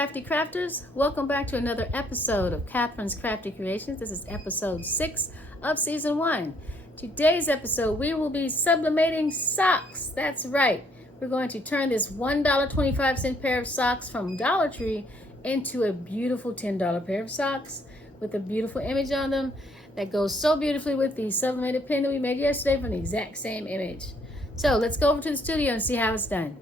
crafty crafters. Welcome back to another episode of Catherine's Crafty Creations. This is episode 6 of season 1. Today's episode, we will be sublimating socks. That's right. We're going to turn this $1.25 pair of socks from Dollar Tree into a beautiful $10 pair of socks with a beautiful image on them that goes so beautifully with the sublimated pin that we made yesterday from the exact same image. So let's go over to the studio and see how it's done.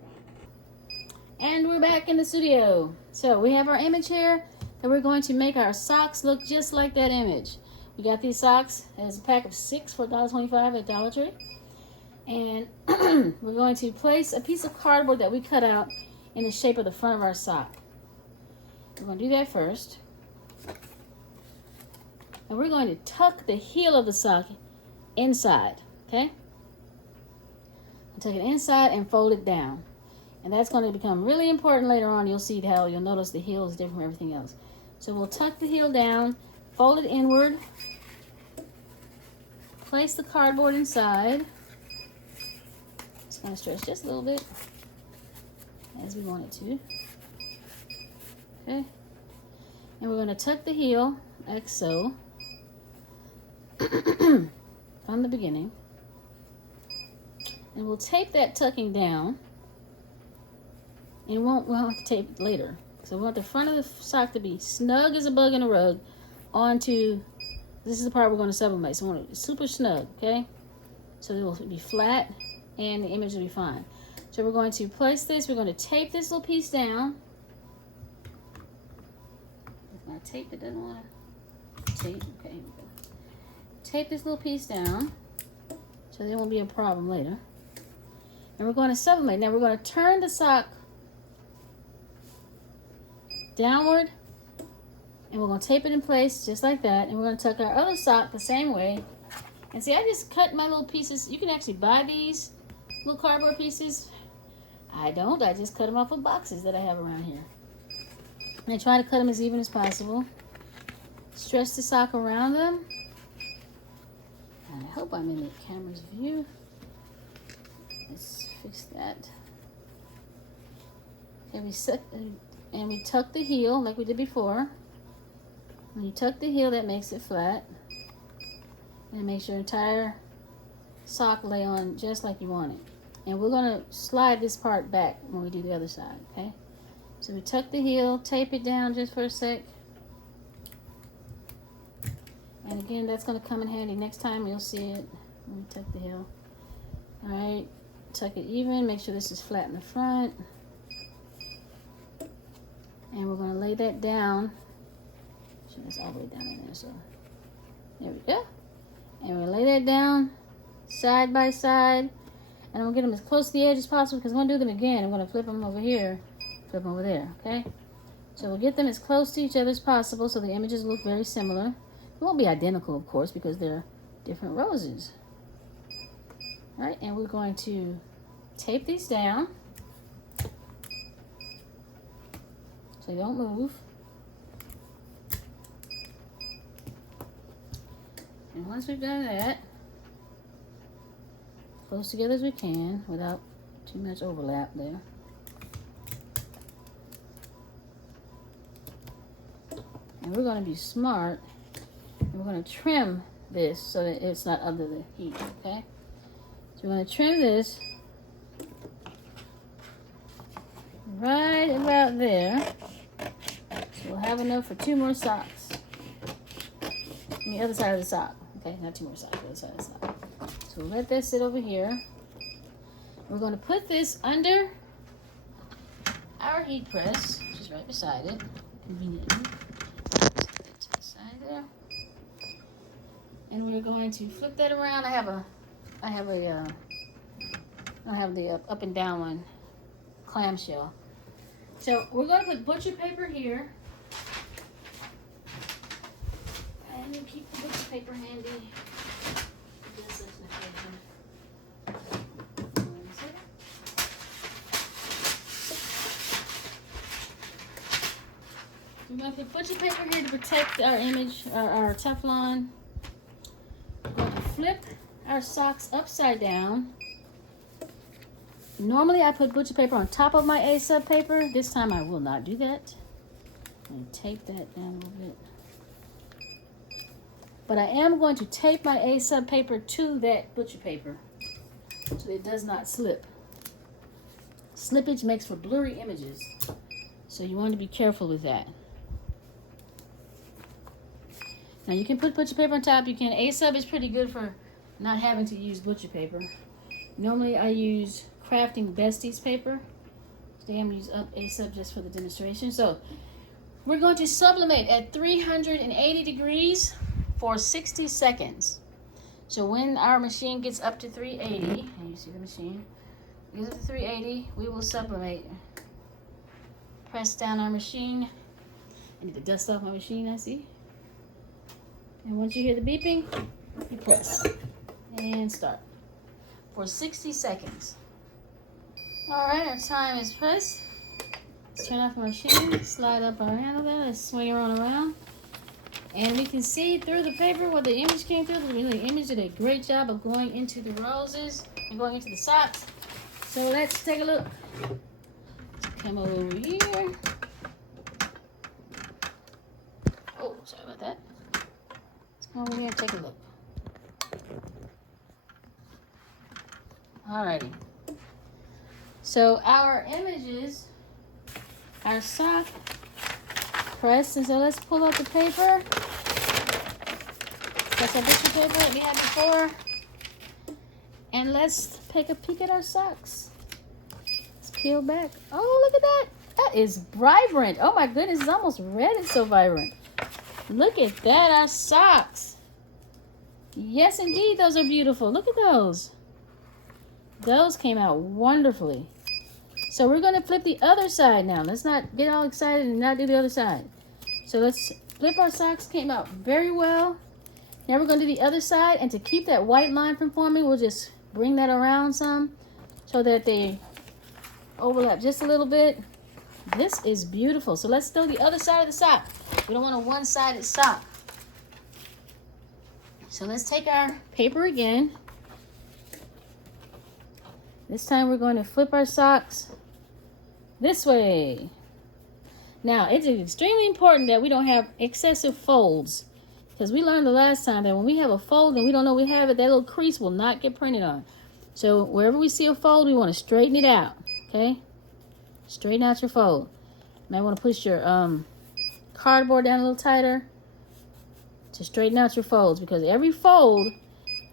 And we're back in the studio. So we have our image here and we're going to make our socks look just like that image. We got these socks as a pack of 6 for $1.25 at Dollar Tree. And we're going to place a piece of cardboard that we cut out in the shape of the front of our sock. We're going to do that first. And we're going to tuck the heel of the sock inside, okay? Tuck it inside and fold it down. And that's going to become really important later on. You'll see how you'll notice the heel is different from everything else. So we'll tuck the heel down, fold it inward, place the cardboard inside. It's going to stretch just a little bit as we want it to. Okay. And we're going to tuck the heel like so from the beginning. And we'll tape that tucking down. And we'll have to tape it later. So we want the front of the sock to be snug as a bug in a rug onto, this is the part we're going to sublimate. So we want it super snug, okay? So it will be flat and the image will be fine. So we're going to place this, we're going to tape this little piece down. If my tape, it doesn't want to tape, okay, here we go. Tape this little piece down so there won't be a problem later. And we're going to sublimate. Now we're going to turn the sock downward, and we're going to tape it in place just like that, and we're going to tuck our other sock the same way. And see, I just cut my little pieces. You can actually buy these little cardboard pieces. I don't. I just cut them off of boxes that I have around here. And I try to cut them as even as possible. Stretch the sock around them. And I hope I'm in the camera's view. Let's fix that. Okay, and we tuck the heel like we did before. When you tuck the heel, that makes it flat. And it makes your entire sock lay on just like you want it. And we're going to slide this part back when we do the other side, okay? So we tuck the heel, tape it down just for a sec. And again, that's going to come in handy next time. You'll see it when we tuck the heel. All right, tuck it even. Make sure this is flat in the front. And we're going to lay that down. Sure, that's all the way down in there. So there we go. And we'll lay that down side by side. And I'm going to get them as close to the edge as possible because I'm going to do them again. I'm going to flip them over here, flip them over there, okay? So we'll get them as close to each other as possible so the images look very similar. It won't be identical, of course, because they're different roses. All right, and we're going to tape these down so they don't move. And once we've done that, close together as we can without too much overlap there. And we're going to be smart. And we're going to trim this so that it's not under the heat, okay? So we're going to trim this right about there. So we'll have enough for 2 more socks. On the other side of the sock. Okay, not 2 more socks, the other side of the sock. So we'll let that sit over here. We're going to put this under our heat press, which is right beside it, conveniently. Set that to the side there. And we're going to flip that around. I have the up and down one, clamshell. So we're going to put butcher paper here. And you keep the butcher paper handy. We're going to put butcher paper here to protect our image, our Teflon. We're going to flip our socks upside down. Normally I put butcher paper on top of my A-sub paper. This time I will not do that. And tape that down a little bit. But I am going to tape my A-sub paper to that butcher paper so it does not slip. Slippage makes for blurry images, so you want to be careful with that. Now you can put butcher paper on top. You can. A-sub is pretty good for not having to use butcher paper. Normally I use Crafting Besties paper. Today I'm going to use A-sub just for the demonstration. So we're going to sublimate at 380 degrees for 60 seconds. So when our machine gets up to 380, and you see the machine, gets up to 380, we will sublimate. Press down our machine. I need to dust off my machine, I see. And once you hear the beeping, you press and start for 60 seconds. All right, our time is pressed. Let's turn off the machine, slide up our handle there, let's swing around. And we can see through the paper what the image came through. The image did a great job of going into the roses and going into the socks. So let's take a look. Come over here. Oh, sorry about that. Let's come over here and take a look. Alrighty. So our images, our sock pressed, and so let's pull out the paper. That's our picture paper that we had before. And let's take a peek at our socks. Let's peel back. Oh, look at that. That is vibrant. Oh my goodness, it's almost red. It's so vibrant. Look at that, our socks. Yes, indeed, those are beautiful. Look at those. Those came out wonderfully. So we're going to flip the other side now. Let's not get all excited and not do the other side. So let's flip our socks. Came out very well. Now we're going to do the other side. And to keep that white line from forming, we'll just bring that around some so that they overlap just a little bit. This is beautiful. So let's do the other side of the sock. We don't want a one-sided sock. So let's take our paper again. This time we're going to flip our socks this way. Now, it's extremely important that we don't have excessive folds, because we learned the last time that when we have a fold and we don't know we have it, that little crease will not get printed on. So wherever we see a fold, we want to straighten it out, okay? Straighten out your fold. You might want to push your cardboard down a little tighter to straighten out your folds, because every fold,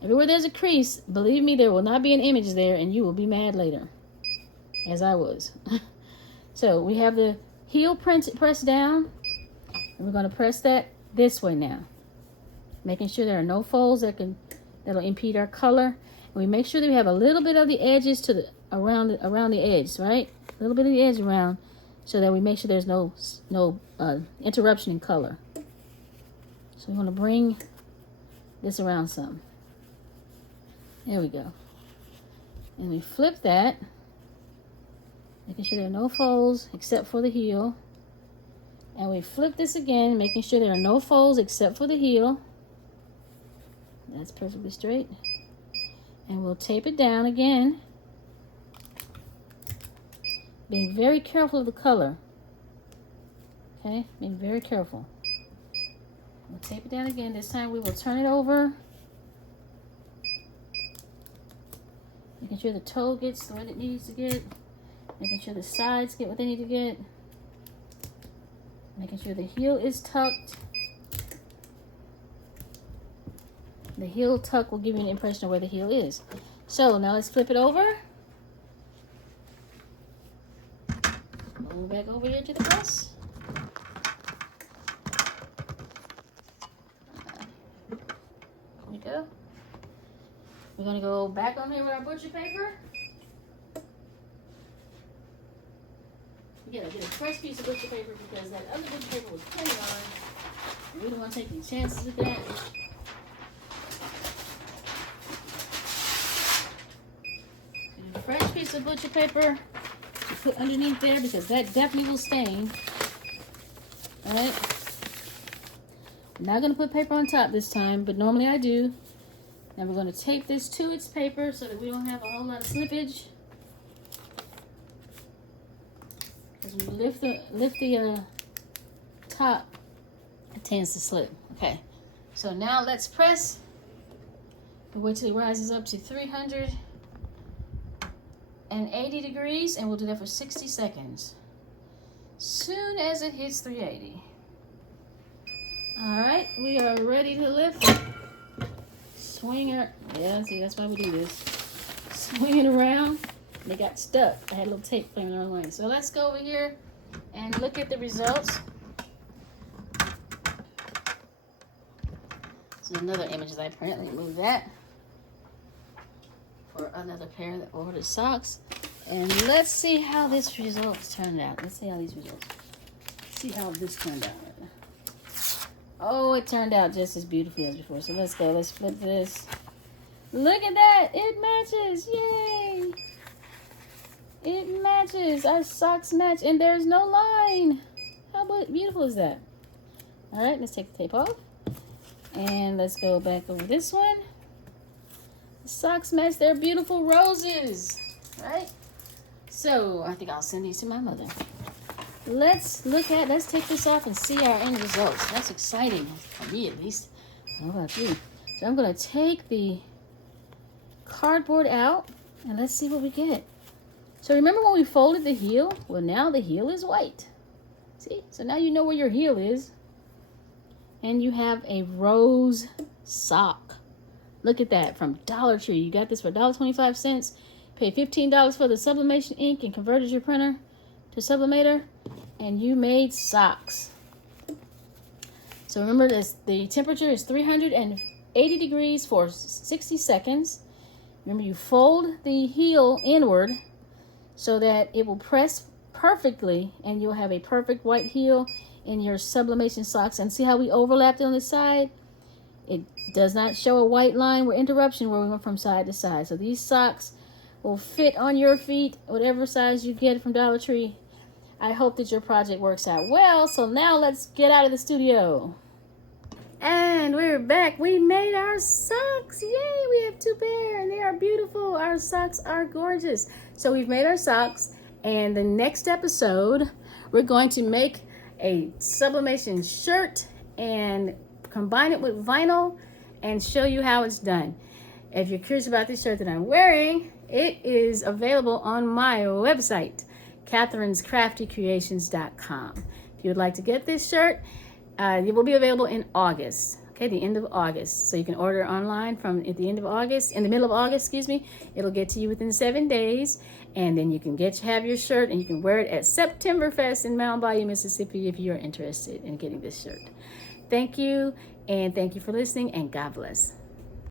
everywhere there's a crease, believe me, there will not be an image there, and you will be mad later, as I was. So we have the heel pressed down, and we're going to press that this way now, making sure there are no folds that'll impede our color. And we make sure that we have a little bit of the edges to the around the edge, right? A little bit of the edge around, so that we make sure there's no interruption in color. So we want to bring this around some. There we go. And we flip that, making sure there are no folds except for the heel. And we flip this again, making sure there are no folds except for the heel. That's perfectly straight. And we'll tape it down again, being very careful of the color. Okay, being very careful. We'll tape it down again. This time we will turn it over, making sure the toe gets what it needs to get, making sure the sides get what they need to get, making sure the heel is tucked. The heel tuck will give you an impression of where the heel is. So now let's flip it over. Move back over here to the press. There we go. We're going to go back on here with our butcher paper. Get a fresh piece of butcher paper, because that other butcher paper was printed on. We don't want to take any chances with that. A fresh piece of butcher paper to put underneath there, because that definitely will stain. Alright. I'm not going to put paper on top this time, but normally I do. Now we're going to tape this to its paper so that we don't have a whole lot of slippage. As we lift the top, it tends to slip. Okay, so now let's press. Wait till it rises up to 380 degrees, and we'll do that for 60 seconds. Soon as it hits 380. All right, we are ready to lift. Swing her. Yeah, see, that's why we do this. Swing it around. They got stuck. I had a little tape playing the wrong way. So let's go over here and look at the results. This is another image that I apparently moved that for another pair that ordered socks. And let's see how this results turned out. Let's see how these results. See how this turned out. Oh, it turned out just as beautifully as before. So let's go. Let's flip this. Look at that. It matches. Yay. It matches. Our socks match. And there's no line. How beautiful is that? All right. Let's take the tape off. And let's go back over this one. The socks match. They're beautiful roses. Right? So I think I'll send these to my mother. Let's take this off and see our end results. That's exciting, for me at least. How about you? So I'm going to take the cardboard out and let's see what we get. So remember when we folded the heel? Well, now the heel is white. See? So now you know where your heel is. And you have a rose sock. Look at that, from Dollar Tree. You got this for $1.25. Paid $15 for the sublimation ink and converted your printer to Sublimator. And you made socks. So remember this, the temperature is 380 degrees for 60 seconds. Remember, you fold the heel inward so that it will press perfectly and you'll have a perfect white heel in your sublimation socks. And see how we overlapped it on the side? It does not show a white line or interruption where we went from side to side. So these socks will fit on your feet, whatever size you get from Dollar Tree. I hope that your project works out well. So now let's get out of the studio. And we're back. We made our socks. Yay, we have 2 pairs and they are beautiful. Our socks are gorgeous. So we've made our socks, and the next episode, we're going to make a sublimation shirt and combine it with vinyl and show you how it's done. If you're curious about this shirt that I'm wearing, it is available on my website, catherinescraftycreations.com. If you would like to get this shirt, it will be available in August, okay, the end of August. So you can order online from at the end of August, in the middle of August, excuse me. It'll get to you within 7 days, and then you can have your shirt, and you can wear it at Septemberfest in Mound Bayou, Mississippi, if you're interested in getting this shirt. Thank you, and thank you for listening, and God bless.